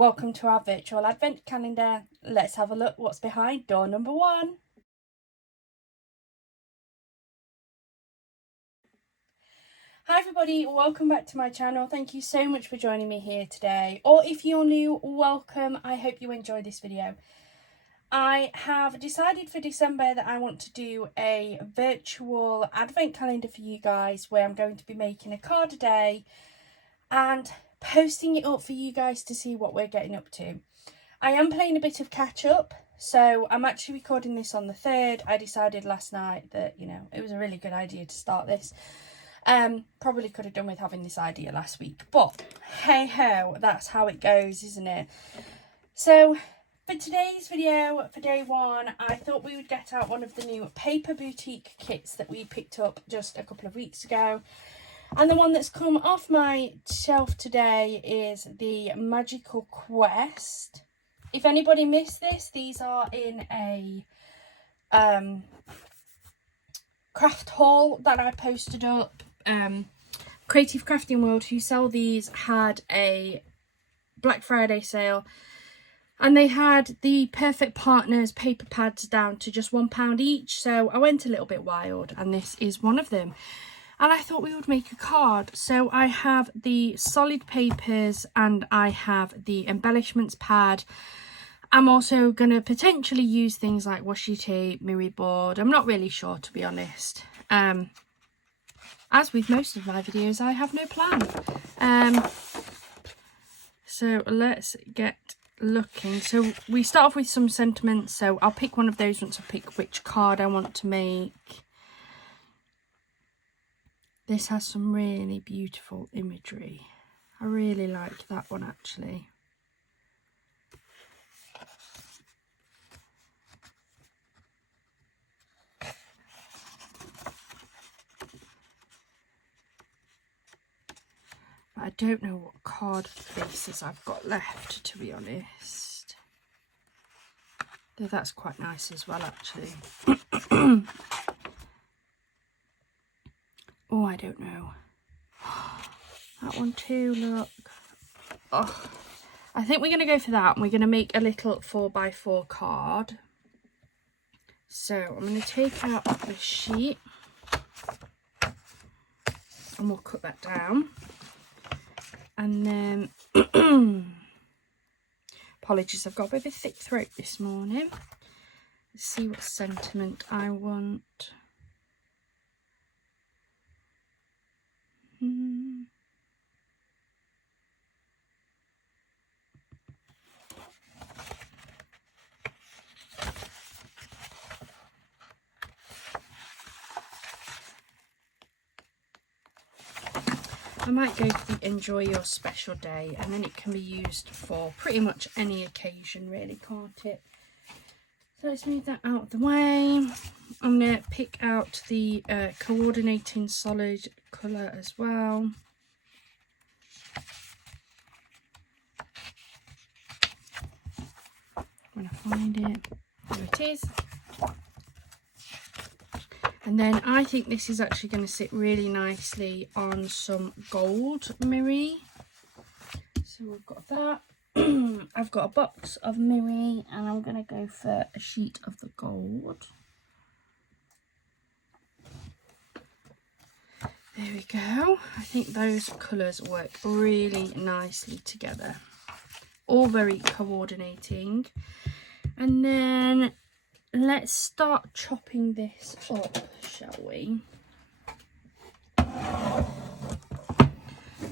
Welcome to our virtual advent calendar. Let's have a look what's behind door number 1. Hi everybody, welcome back to my channel. Thank you so much for joining me here today. Or if you're new, welcome. I hope you enjoy this video. I have decided for December that I want to do a virtual advent calendar for you guys where I'm going to be making a card a day and posting it up for you guys to see what we're getting up to. I am playing a bit of catch up, so I'm actually recording this on the 3rd. I decided last night that, it was a really good idea to start this. Probably could have done with having this idea last week, but hey ho, that's how it goes, isn't it? So for today's video, for day 1, I thought we would get out one of the new Paper Boutique kits that we picked up just a couple of weeks ago. And the one that's come off my shelf today is the Magical Quest. If anybody missed this, these are in a craft haul that I posted up. Creative Crafting World, who sell these, had a Black Friday sale. And they had the Perfect Partners paper pads down to just £1 each. So I went a little bit wild, and this is one of them. And I thought we would make a card. So I have the solid papers and I have the embellishments pad. I'm also going to potentially use things like washi tape, mirror board. I'm not really sure, to be honest. As with most of my videos, I have no plan. So let's get looking. So we start off with some sentiments. So I'll pick one of those once I pick which card I want to make. This has some really beautiful imagery. I really like that one actually. But I don't know what card faces I've got left, to be honest. Though that's quite nice as well actually. Oh, I don't know. That one too, look. Oh, I think we're going to go for that. And we're going to make a little 4x4 card. So I'm going to take out the sheet. And we'll cut that down. And then... apologies, I've got a bit of a thick throat this morning. Let's see what sentiment I want. I might go for the enjoy your special day, and then it can be used for pretty much any occasion really, can't it? So let's move that out of the way. I'm going to pick out the coordinating solid colour as well. When I find it, there it is. And then I think this is actually going to sit really nicely on some gold mirror. So we've got that. I've got a box of mirror and I'm going to go for a sheet of the gold. There we go. I think those colours work really nicely together. All very coordinating. And then let's start chopping this up, shall we?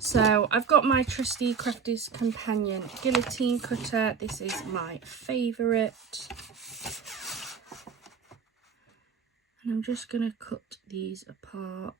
So I've got my trusty Crafter's Companion guillotine cutter. This is my favourite. And I'm just going to cut these apart.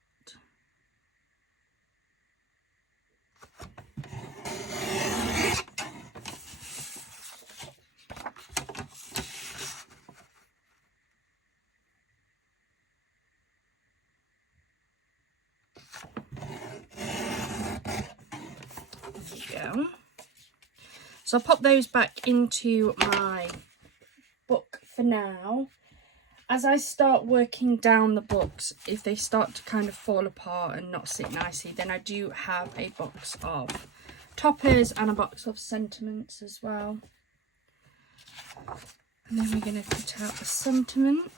So I'll pop those back into my book for now. As I start working down the books, if they start to kind of fall apart and not sit nicely, then I do have a box of toppers and a box of sentiments as well. And then we're going to cut out the sentiment.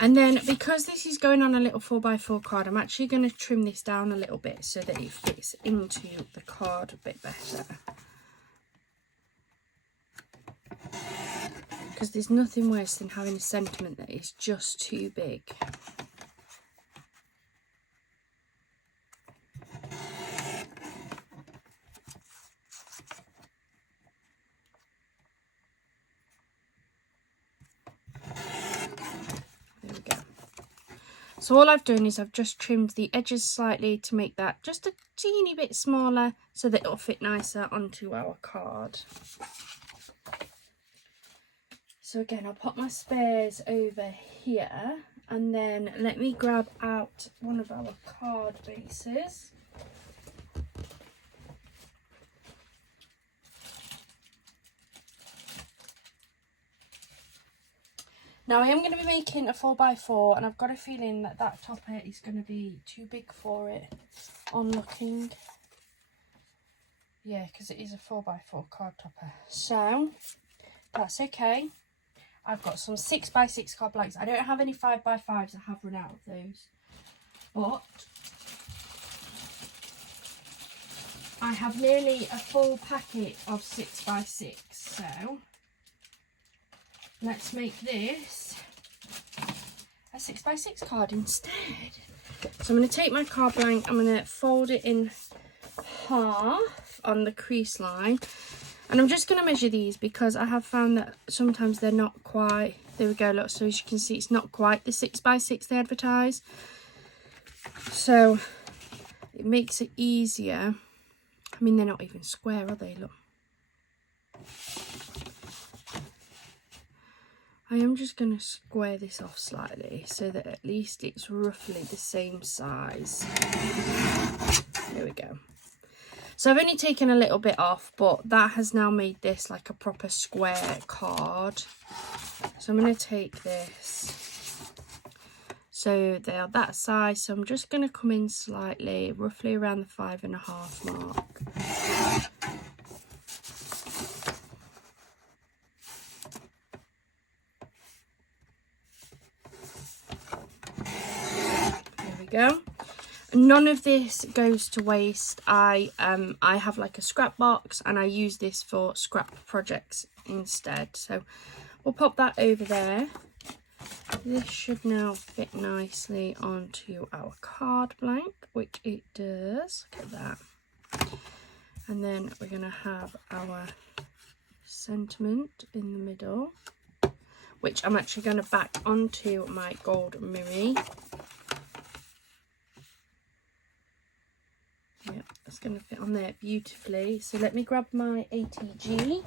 And then because this is going on a little 4x4 card, I'm actually going to trim this down a little bit so that it fits into the card a bit better. Because there's nothing worse than having a sentiment that is just too big. So all I've done is I've just trimmed the edges slightly to make that just a teeny bit smaller so that it'll fit nicer onto our card. So again, I'll pop my spares over here, and then let me grab out one of our card bases. Now I am going to be making a 4x4, and I've got a feeling that that topper is going to be too big for it on looking. Yeah, because it is a 4x4 card topper. So that's okay. I've got some 6x6 card blanks. I don't have any 5x5s. I have run out of those. But I have nearly a full packet of 6x6. So let's make this a 6x6 card instead. So I'm going to take my card blank, I'm going to fold it in half on the crease line, and I'm just going to measure these because I have found that sometimes they're not quite, there we go, look, so as you can see it's not quite the 6x6 they advertise, so it makes it easier. I mean, they're not even square, are they? Look, I am just going to square this off slightly so that at least it's roughly the same size. There we go. So I've only taken a little bit off, but that has now made this like a proper square card. So I'm going to take this. So they are that size. So I'm just going to come in slightly, roughly around the 5.5 mark. Go. None of this goes to waste. I have like a scrap box, and I use this for scrap projects instead. So we'll pop that over there. This should now fit nicely onto our card blank, which it does. Look at that. And then we're going to have our sentiment in the middle, which I'm actually going to back onto my gold mirror. Yep, that's going to fit on there beautifully. So let me grab my ATG.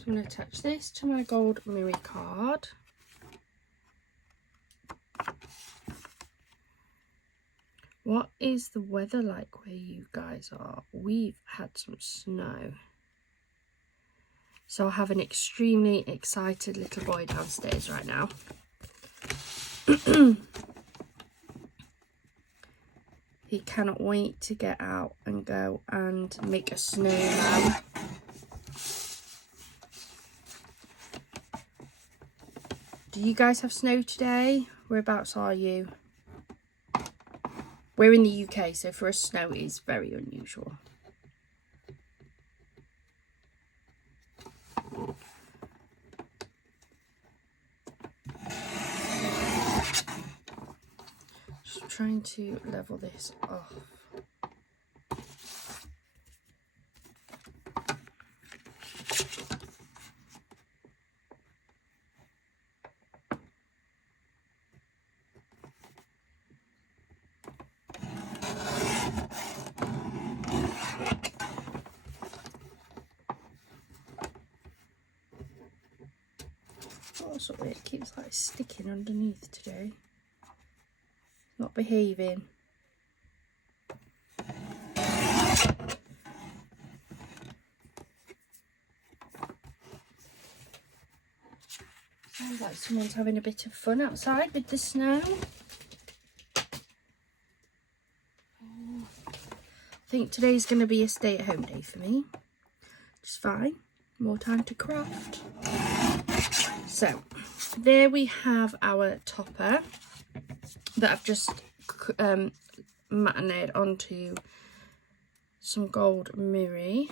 I'm going to attach this to my gold mirror card. What is the weather like where you guys are? We've had some snow. So I have an extremely excited little boy downstairs right now. He cannot wait to get out and go and make a snowman. Do you guys have snow today? Whereabouts are you? We're in the UK, so for us snow is very unusual. trying to level this off. Also, it keeps like sticking underneath today. Not behaving. Sounds like someone's having a bit of fun outside with the snow. I think today's going to be a stay-at-home day for me. Which is fine. More time to craft. So, there we have our topper that I've just marinated onto some gold mirri.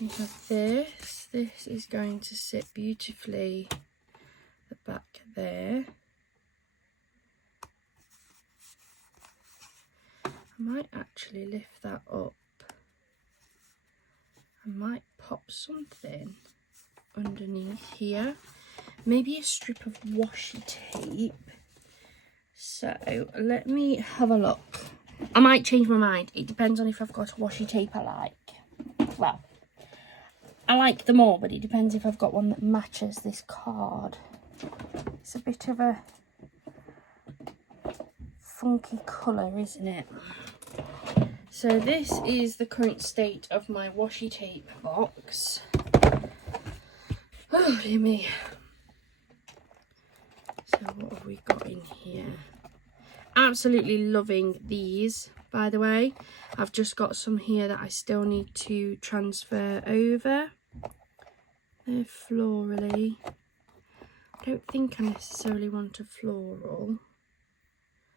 We have this. This is going to sit beautifully at the back there. I might actually lift that up. I might pop something underneath here. Maybe a strip of washi tape. So let me have a look. I might change my mind. It depends on if I've got a washi tape I like. Well, I like them all, but it depends if I've got one that matches this card. It's a bit of a funky colour, isn't it? So this is the current state of my washi tape box. Oh dear me. So what have we got in here? Absolutely loving these, by the way. I've just got some here that I still need to transfer over. They're florally. I don't think I necessarily want a floral.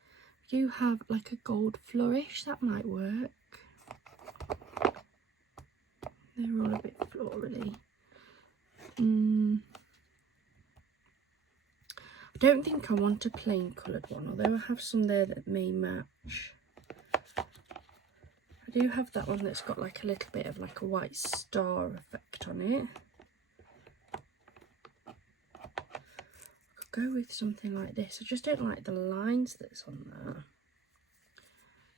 I do have like a gold flourish, that might work. They're all a bit florally. I don't think I want a plain coloured one, although I have some there that may match. I do have that one that's got like a little bit of like a white star effect on it. I could go with something like this. I just don't like the lines that's on there.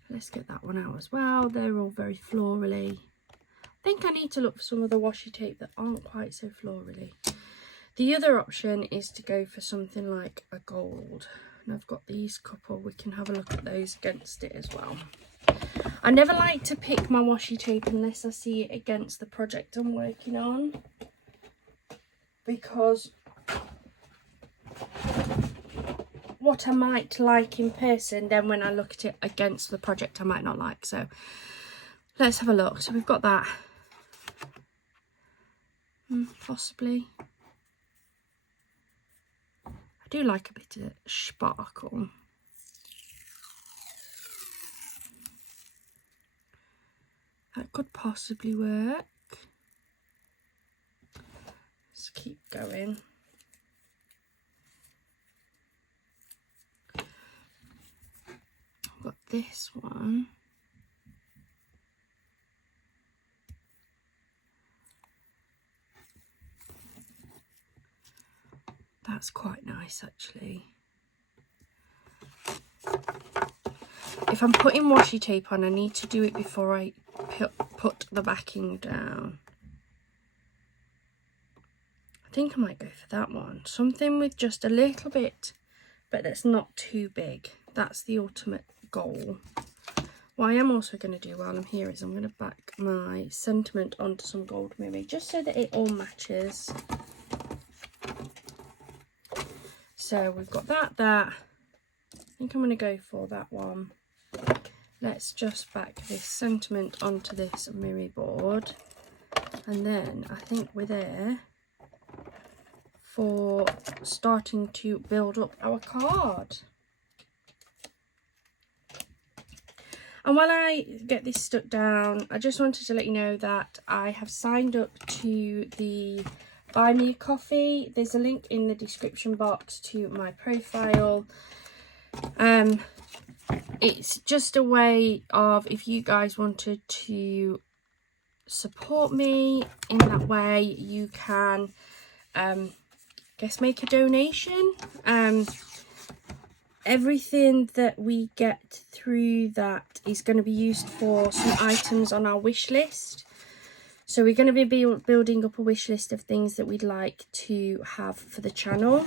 Let's get that one out as well. They're all very florally. I think I need to look for some of the washi tape that aren't quite so florally. The other option is to go for something like a gold. And I've got these couple. We can have a look at those against it as well. I never like to pick my washi tape unless I see it against the project I'm working on. Because what I might like in person, then when I look at it against the project I might not like. So let's have a look. So we've got that. Possibly. I do like a bit of sparkle. That could possibly work. Let's keep going. I've got this one. That's quite nice actually. If I'm putting washi tape on, I need to do it before I put the backing down. I think I might go for that one. Something with just a little bit, but that's not too big. That's the ultimate goal. What I am also going to do while I'm here is I'm going to back my sentiment onto some gold mirri, just so that it all matches. So we've got that. I think I'm going to go for that one. Let's just back this sentiment onto this mirri board. And then I think we're there for starting to build up our card. And while I get this stuck down, I just wanted to let you know that I have signed up to the Buy Me a Coffee. There's a link in the description box to my profile. It's just a way of, if you guys wanted to support me in that way, you can make a donation. Everything that we get through that is going to be used for some items on our wish list. So we're going to be building up a wish list of things that we'd like to have for the channel,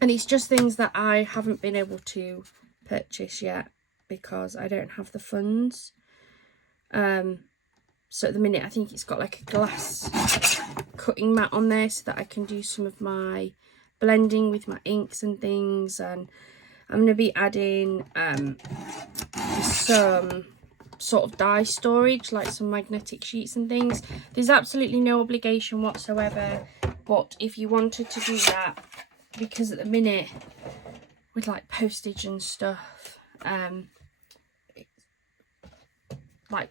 and it's just things that I haven't been able to purchase yet because I don't have the funds. So at the minute I think it's got like a glass cutting mat on there so that I can do some of my blending with my inks and things, and I'm going to be adding some sort of die storage, like some magnetic sheets and things. There's absolutely no obligation whatsoever, but if you wanted to do that, because at the minute with like postage and stuff, like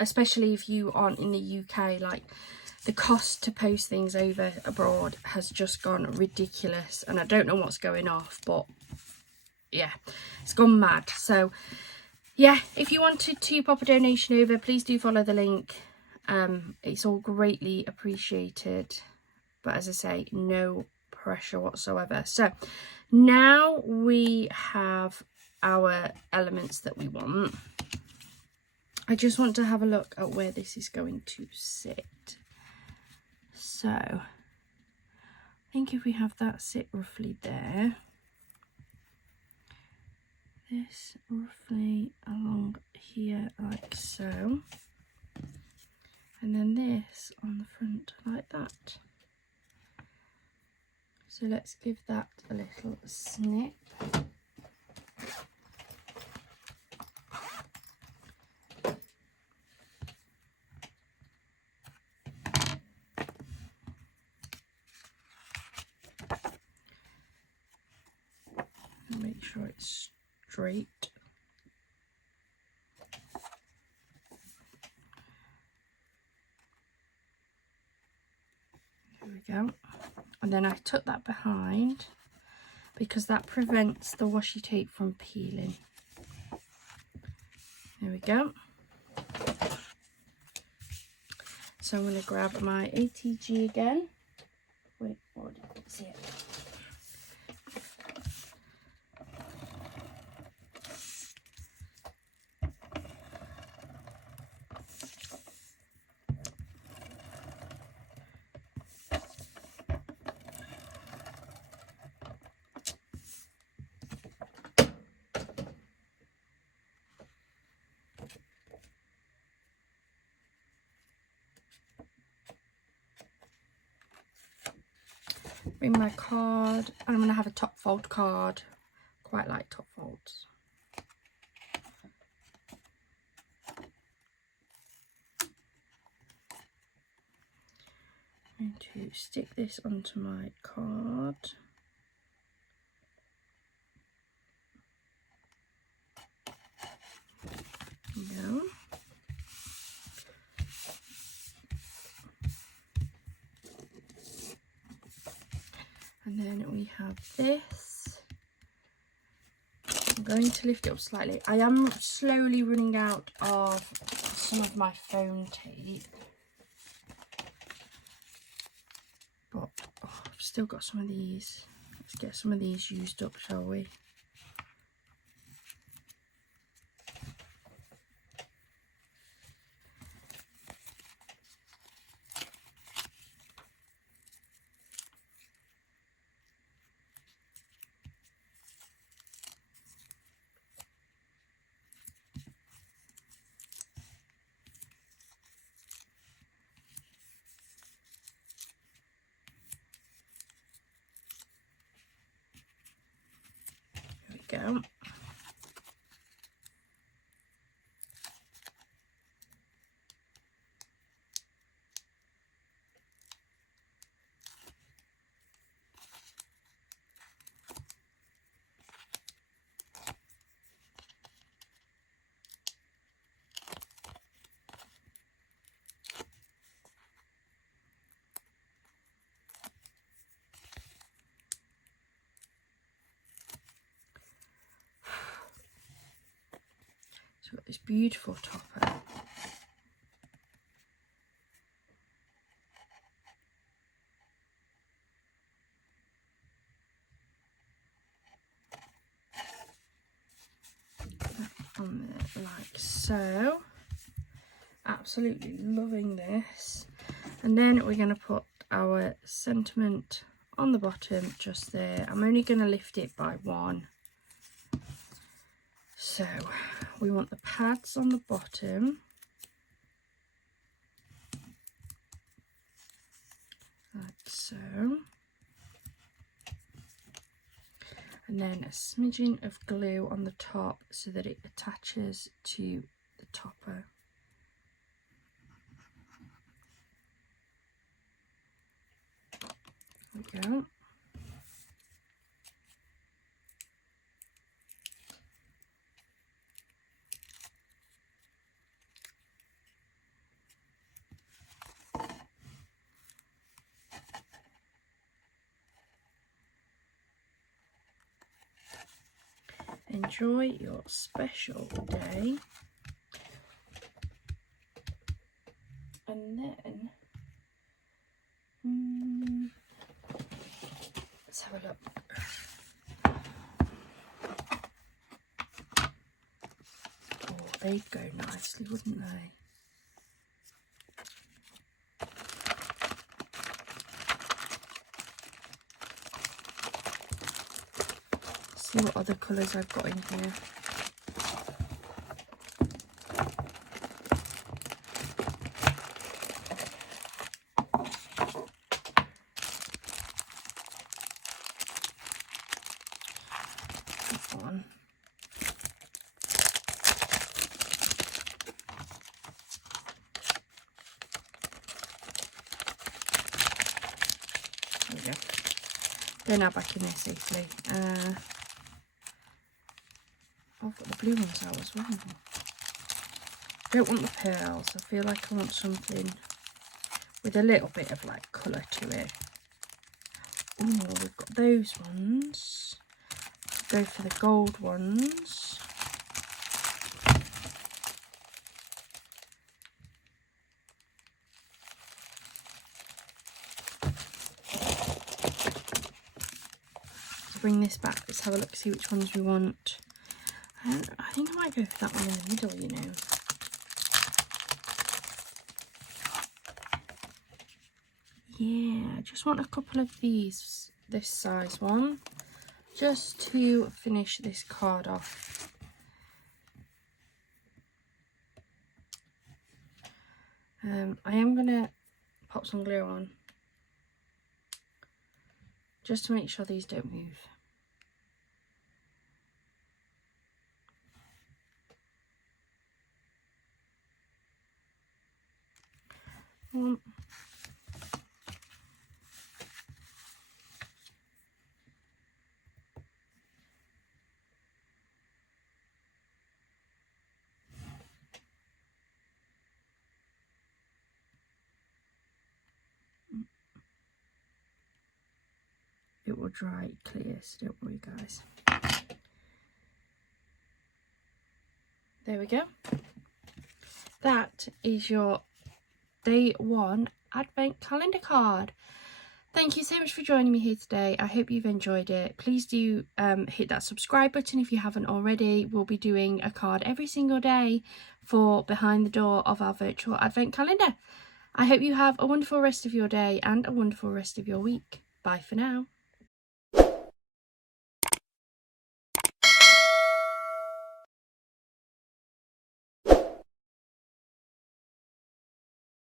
especially if you aren't in the UK, like the cost to post things over abroad has just gone ridiculous, and I don't know what's going off, but yeah, it's gone mad. So yeah, if you wanted to pop a donation over, please do follow the link. It's all greatly appreciated, but as I say, no pressure whatsoever. So now we have our elements that we want. I just want to have a look at where this is going to sit. So I think if we have that sit roughly there, this roughly along here like so, and then this on the front like that. So let's give that a little snip. And make sure it's straight. There we go. And then I tuck that behind because that prevents the washi tape from peeling. There we go. So I'm going to grab my ATG again. Wait, what did I see it? Bring my card, and I'm going to have a top fold card. Quite like top folds. I'm going to stick this onto my card. There we go. And then we have this. I'm going to lift it up slightly. I am slowly running out of some of my foam tape, but I've still got some of these. Let's get some of these used up, shall we? Go. So we've got this beautiful topper. On there like so. Absolutely loving this. And then we're going to put our sentiment on the bottom just there. I'm only going to lift it by one. So we want the pads on the bottom, like so, and then a smidgen of glue on the top so that it attaches to the topper. There we go. Enjoy your special day. And then let's have a look. Oh, they'd go nicely, wouldn't they? See what other colours I've got in here. That one. There we go. They're now back in there safely. I've got the blue ones out as well. Don't want the pearls. I feel like I want something with a little bit of like colour to it. Oh, we've got those ones. Go for the gold ones. Let's bring this back. Let's have a look, see which ones we want. I think I might go for that one in the middle, you know. Yeah, I just want a couple of these, this size one, just to finish this card off. I am going to pop some glue on, just to make sure these don't move. One. It will dry clear, so don't worry guys. There we go. That is your day one advent calendar card. Thank you so much for joining me here today. I hope you've enjoyed it. Please do hit that subscribe button if you haven't already. We'll be doing a card every single day for behind the door of our virtual advent calendar. I hope you have a wonderful rest of your day and a wonderful rest of your week. Bye for now.